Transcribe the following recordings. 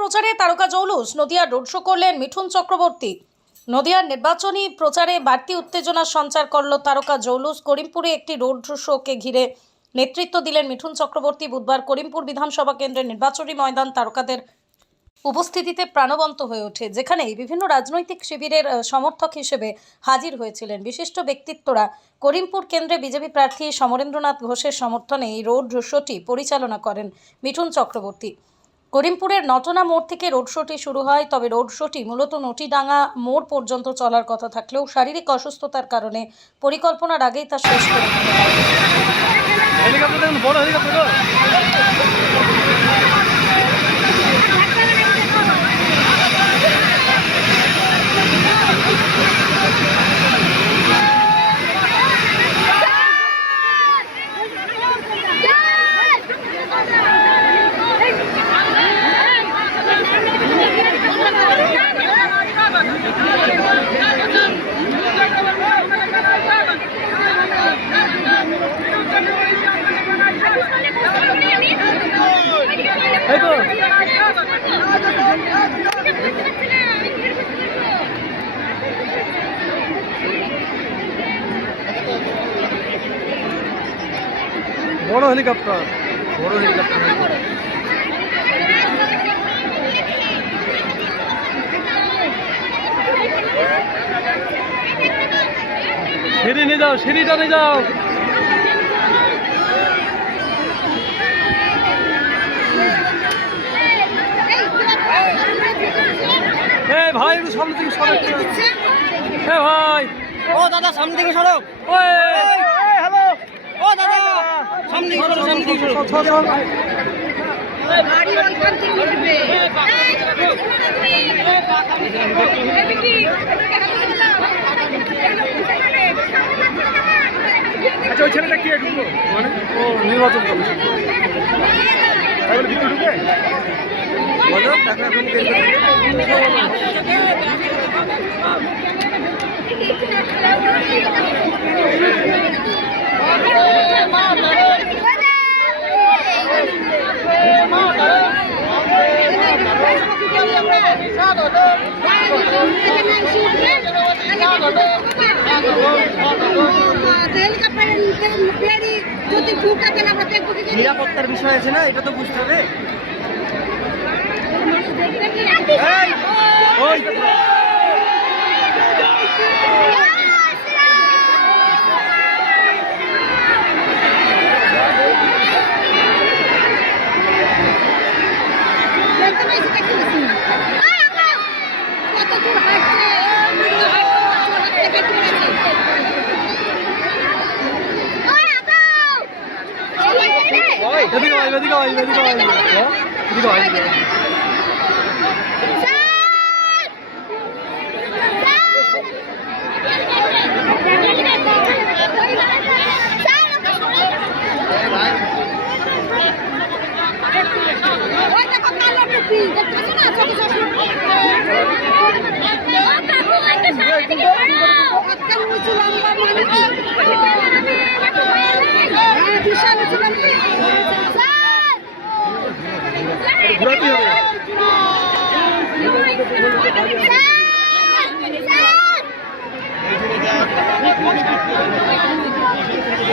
প্রচারে তারকা জৌলুস, নদিয়ার রোড শো করলেন মিঠুন চক্রবর্তী। নদিয়ার নির্বাচনী প্রচারে বাড়তি উত্তেজনার সঞ্চার করল তারকা জৌলুস। করিমপুরে একটি রোড শোকে ঘিরে নেতৃত্ব দিলেন মিঠুন চক্রবর্তী। বুধবার করিমপুর বিধানসভা কেন্দ্রের নির্বাচনী ময়দান তারকাদের উপস্থিতিতে প্রাণবন্ত হয়ে ওঠে, যেখানে বিভিন্ন রাজনৈতিক শিবিরের সমর্থক হিসেবে হাজির হয়েছিলেন বিশিষ্ট ব্যক্তিত্বরা। করিমপুর কেন্দ্রে বিজেপি প্রার্থী সমরেন্দ্রনাথ ঘোষের সমর্থনে এই রোড শোটি পরিচালনা করেন মিঠুন চক্রবর্তী। করিমপুরের নটনা মোড় থেকে রোড শোটি শুরু হয়, তবে রোড শোটি মূলত নটিডাঙ্গা মোড় পর্যন্ত চলার কথা থাকলেও শারীরিক অসুস্থতার কারণে পরিকল্পনার আগেই তা শেষ করে বড় হেলিকপ্টার সিঁড়ি নিয়ে যাও, সিঁড়িটা নিয়ে যাও। ভাই একটু সামনে থেকে সড়ক, ভাই ও দাদা সামনে থেকে সড়ক। হ্যালো, ও দাদা সামনে থেকে সড়ক, সামনে থেকে সড়ক। গাড়ি ওইখান থেকে উঠবে। আচ্ছা, ওই ছেলেটা কি ঢুকলো? মানে ও নির্বাচন কমিশন তাহলে ভিতরে ঢুকে বলো টাকা এখন বের নিরাপত্তার বিষয় আছে না, এটা তো বুঝতে হবে।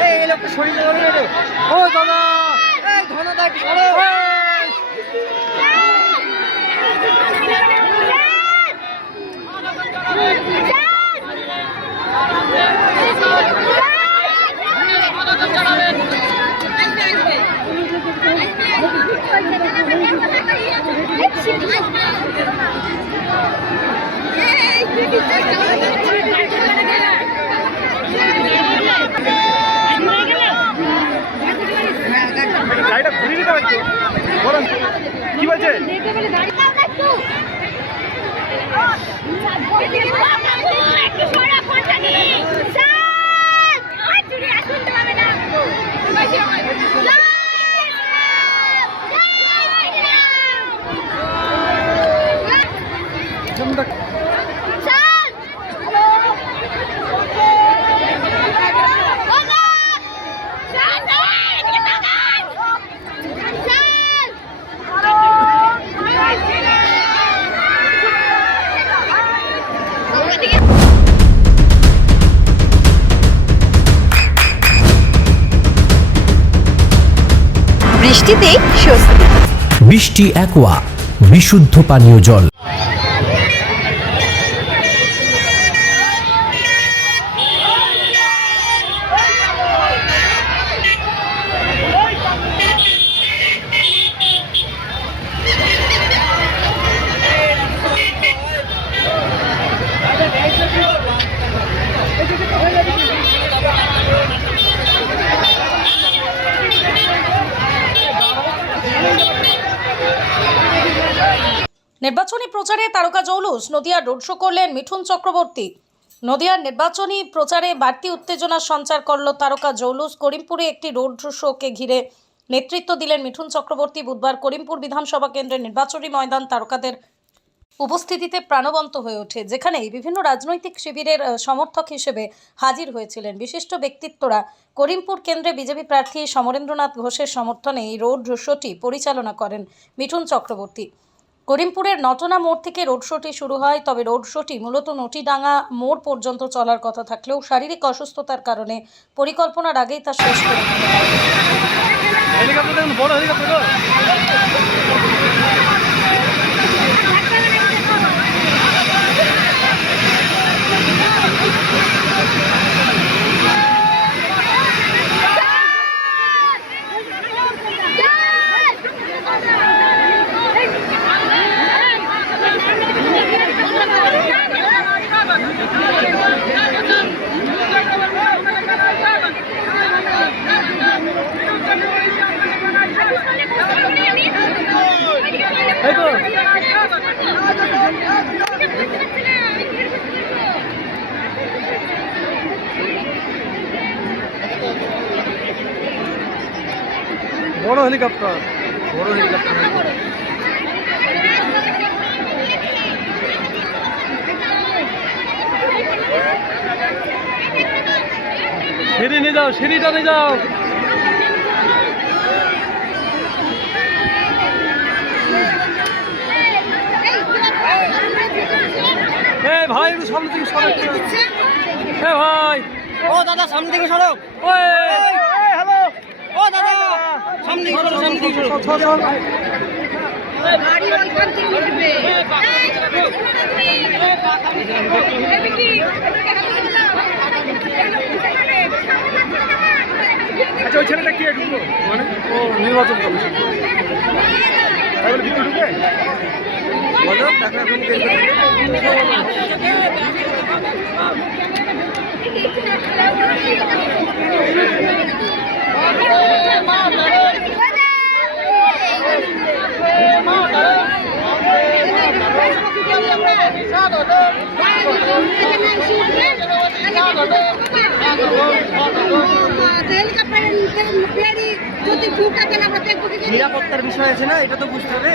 এই লোকটা শরীরে ধরে রে। ও দাদা, এই ধনদা একটু সরো। গাড়িটা ঘুরিয়ে দিতে হবে বলেন কি বলছে? Hey! বৃষ্টিতেই স্বস্তি। বৃষ্টি অ্যাকোয়া বিশুদ্ধ পানীয় জল। নির্বাচনী প্রচারে তারকা জৌলুস, নদিয়ার রোড শো করলেন মিঠুন চক্রবর্তী। নদিয়ার নির্বাচনী প্রচারে বাড়তি উত্তেজনার সঞ্চার করল তারকা জৌলুস। করিমপুরে একটি রোড শোকে ঘিরে নেতৃত্ব দিলেন মিঠুন চক্রবর্তী। বুধবার করিমপুর বিধানসভা কেন্দ্রের নির্বাচনী ময়দান তারকাদের উপস্থিতিতে প্রাণবন্ত হয়ে ওঠে, যেখানে বিভিন্ন রাজনৈতিক শিবিরের সমর্থক হিসেবে হাজির হয়েছিলেন বিশিষ্ট ব্যক্তিত্বরা। করিমপুর কেন্দ্রে বিজেপি প্রার্থী সমরেন্দ্রনাথ ঘোষের সমর্থনে এই রোড শোটি পরিচালনা করেন মিঠুন চক্রবর্তী। করিমপুরের নটনা মোড় থেকে রোড শোটি শুরু হয়, তবে রোড শোটি মূলত নটিডাঙ্গা মোড় পর্যন্ত চলার কথা থাকলেও শারীরিক অসুস্থতার কারণে পরিকল্পনার আগেই তা শেষ করে দিতে হয়। হেলিকপ্টার দেখুন, বড় হেলিকপ্টার। বড় হেলিকপ্টার, বড় হেলিকপ্টার। সিঁড়ি নিয়ে যাও, সিঁড়িটা নিয়ে যাও। ভাই একটু সামনে থেকে সরো। ভাই, ও দাদা সামনে থেকে সরো। হ্যালো, ও দাদা সামনে থেকে সরো, সামনে থেকে সরো। গাড়ি ওইখান থেকে উঠবে। আচ্ছা ওই ছেলেটা কি ঢুকলো? মানে ও নির্বাচন কমিশন, তাই বলে ভিতরে ঢুকে বলো টাকা এখন বের করে নিরাপত্তার বিষয় আছে না, এটা তো বুঝতে হবে।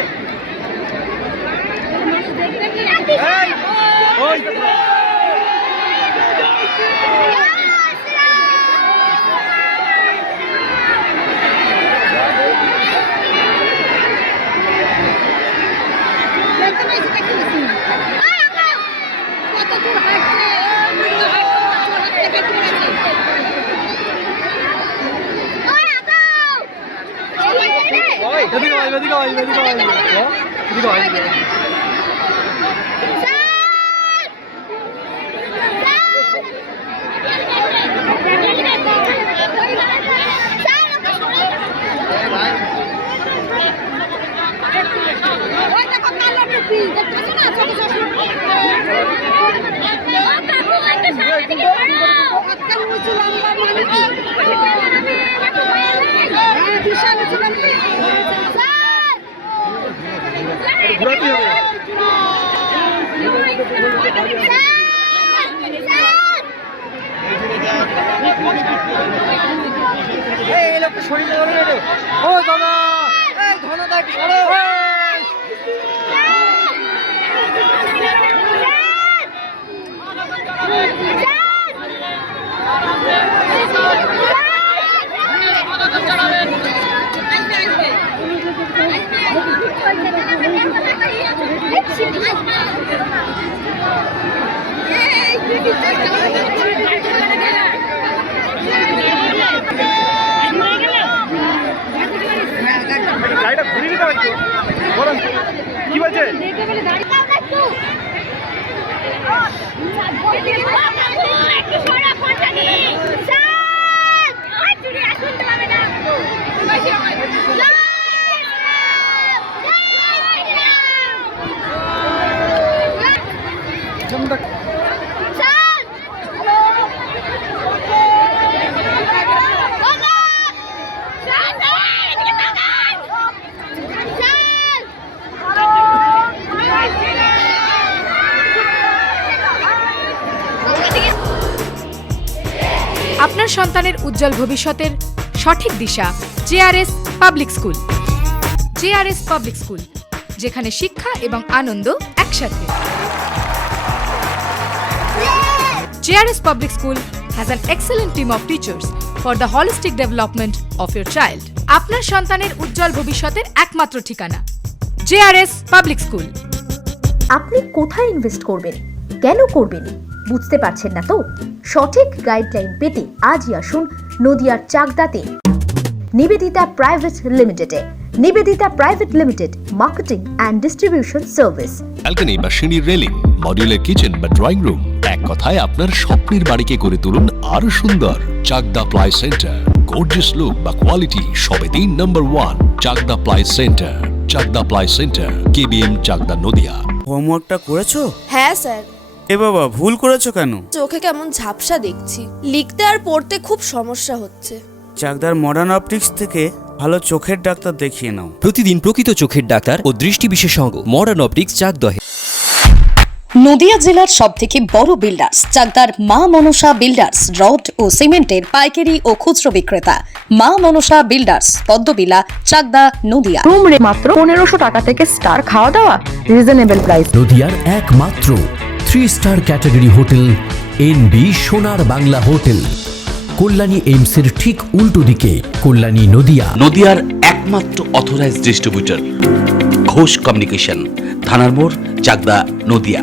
ঘোরাতে হবে। এই লোকটা শরীরে ধরে রে। ও দাদা, এই ধনদা একটু সরো। হয়েছে? দেখতে পেলে দাঁড়িয়ে দাও না একটু। একটু সরা ফোনটা নিয়ে। স্যার! আর চুরি আর শুনতে পাবে না। আপনার সন্তানের উজ্জ্বল ভবিষ্যতের সঠিক দিশা JRS public school. JRS public school, যেখানে শিক্ষা এবং আনন্দ একসাথে। JRS public school has an excellent team of teachers for the holistic development of your child. আপনার সন্তানের উজ্জ্বল ভবিষ্যতের একমাত্র ঠিকানা জেআরএস পাবলিক স্কুল। আপনি কোথায় ইনভেস্ট করবেন, কেন করবেন বুঝতে পারছেন না তো? সঠিক গাইডলাইন পেতে আজই আসুন নদিয়ার চাকদাতে নিবেদিতা প্রাইভেট লিমিটেডে। Nivedita private limited, marketing and distribution service. Balcony বা সিঁড়ির রেলিং, মডিউলার কিচেন বা ড্রয়িং রুম, এক কথায় আপনার স্বপ্নের বাড়িকে করে তুলুন আরো সুন্দর। Chakdah ply centre, gorgeous look বা কোয়ালিটি সবে 3 number 1 Chakdah ply centre. Chakdah ply centre, KBM, Chakdah, Nadia. হোমওয়ার্কটা করেছো? হ্যাঁ স্যার। এ বাবা, ভুল করেছো কেন? চোখে কেমন ঝাপসা দেখছি, লিখতে আর পড়তে খুব সমস্যা হচ্ছে। চাকদার মডার্ন অপটিক্স থেকে ভালো চোখের ডাক্তার দেখিয়ে নাও। প্রতিদিন প্রকৃত চোখের ডাক্তার ও দৃষ্টি বিশেষজ্ঞ মডার্ন অপটিক্স চাকদহে। নদিয়া জেলার সবথেকে বড় বিল্ডার্স চাকদার মা মনসা বিল্ডার্স, রড ও সিমেন্টের পাইকারি ও খুচরো বিক্রেতা। মা মনসা বিল্ডার্স, পদ্মবিলা, চাকদা, নদিয়া। রুম রে মাত্র 1500 টাকা থেকে স্টার, খাওয়া দাওয়া রিজনেবল প্রাইস। নদিয়ার একমাত্র 3 স্টার ক্যাটাগরি হোটেল এনবি সোনার বাংলা হোটেল, কল্যাণী এইমসের ঠিক উল্টো দিকে, কল্যাণী, নদিয়া। নদিয়ার একমাত্র অথরাইজড ডিস্ট্রিবিউটর ঘোষ কমিউনিকেশন, থানার মোড়, চাকদা, নদিয়া।